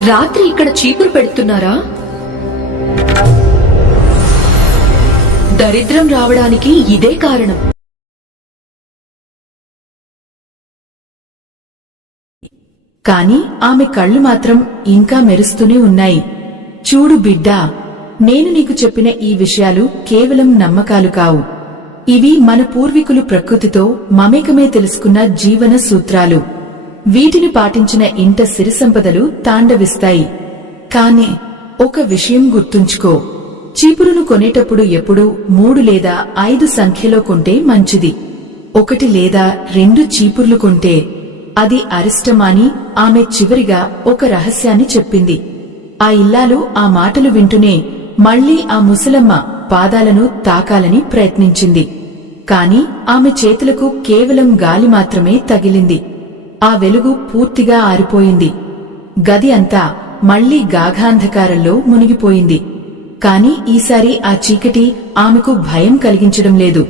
రాత్రి ఇక్కడ చీపురు పెడుతున్నారా? దరిద్రం రావడానికి ఇదే కారణం. కాని ఆమె కళ్ళు మాత్రం ఇంకా మెరుస్తూనే ఉన్నాయి. చూడు బిడ్డా, నేను నీకు చెప్పిన ఈ విషయాలు కేవలం నమ్మకాలు కావు. ఇవి మన పూర్వీకులు ప్రకృతితో మమేకమే తెలుసుకున్న జీవన సూత్రాలు. వీటిని పాటించిన ఇంట సిరిసంపదలు తాండవిస్తాయి. కాని ఒక విషయం గుర్తుంచుకో, చీపురును కొనేటప్పుడు ఎప్పుడూ 3 లేదా 5 సంఖ్యలో కొంటే మంచిది. 1 లేదా 2 చీపుర్లు కొంటే అది అరిష్టమని ఆమె చివరిగా ఒక రహస్యాన్ని చెప్పింది. ఆ ఇల్లాలు ఆ మాటలు వింటూనే మళ్లీ ఆ ముసలమ్మ పాదాలను తాకాలని ప్రయత్నించింది. కాని ఆమె చేతులకు కేవలం గాలి మాత్రమే తగిలింది. ఆ వెలుగు పూర్తిగా ఆరిపోయింది. గది అంతా మళ్లీ గాఢాంధకారంలో మునిగిపోయింది. కాని ఈసారి ఆ చీకటి ఆమెకు భయం కలిగించడం లేదు.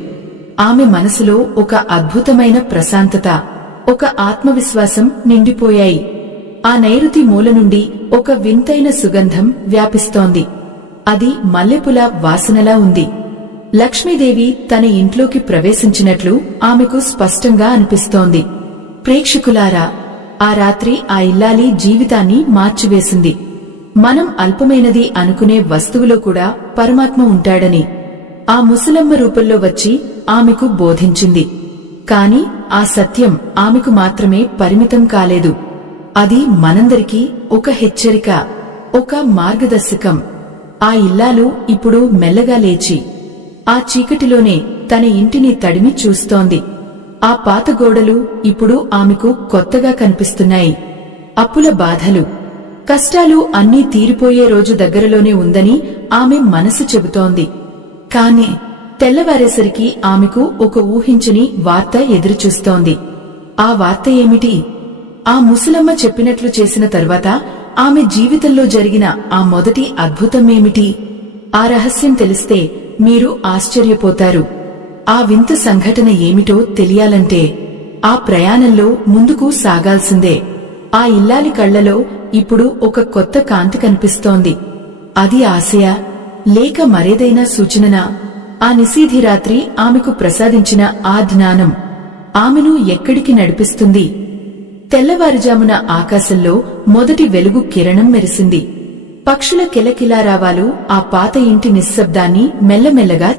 ఆమె మనసులో ఒక అద్భుతమైన ప్రశాంతత, ఒక ఆత్మవిశ్వాసం నిండిపోయాయి. ఆ నైరుతి మూల నుండి ఒక వింతైన సుగంధం వ్యాపిస్తోంది. అది మల్లెపుల వాసనలా ఉంది. లక్ష్మీదేవి తన ఇంట్లోకి ప్రవేశించినట్లు ఆమెకు స్పష్టంగా అనిపిస్తోంది. ప్రేక్షకులారా, ఆ రాత్రి ఆ ఇల్లాలి జీవితాన్ని మార్చివేసింది. మనం అల్పమైనది అనుకునే వస్తువులో కూడా పరమాత్మ ఉంటాడని ఆ ముసలమ్మ రూపంలో వచ్చి ఆమెకు బోధించింది. కాని ఆ సత్యం ఆమెకు మాత్రమే పరిమితం కాలేదు. అది మనందరికీ ఒక హెచ్చరిక, ఒక మార్గదర్శకం. ఆ ఇల్లాలు ఇప్పుడు మెల్లగా లేచి ఆ చీకటిలోనే తన ఇంటిని తడిమి చూస్తోంది. ఆ పాత గోడలు ఇప్పుడు ఆమెకు కొత్తగా కనిపిస్తున్నాయి. అప్పుల బాధలు, కష్టాలు అన్నీ తీరిపోయే రోజు దగ్గరలోనే ఉందని ఆమె మనసు చెబుతోంది. కాని తెల్లవారేసరికి ఆమెకు ఒక ఊహించని వార్త ఎదురుచూస్తోంది. ఆ వార్త ఏమిటి? ఆ ముసలమ్మ చెప్పినట్లు చేసిన తర్వాత ఆమె జీవితంలో జరిగిన ఆ మొదటి అద్భుతమేమిటి? ఆ రహస్యం తెలిస్తే మీరు ఆశ్చర్యపోతారు. ఆ వింత సంఘటన ఏమిటో తెలియాలంటే ఆ ప్రయాణంలో ముందుకు సాగాల్సిందే. ఆ ఇల్లాలి కళ్లలో ఇప్పుడు ఒక కొత్త కాంతి కనిపిస్తోంది. అది ఆశయ లేక మరేదైనా సూచననా? ఆ నిశీధి రాత్రి ఆమెకు ప్రసాదించిన ఆ జ్ఞానం ఆమెను ఎక్కడికి నడిపిస్తుంది? తెల్లవారుజామున ఆకాశంలో మొదటి వెలుగు కిరణం మెరిసింది. పక్షుల కిలకిలారావాలు ఆ పాత ఇంటి నిశ్శబ్దాన్ని మెల్లమెల్లగా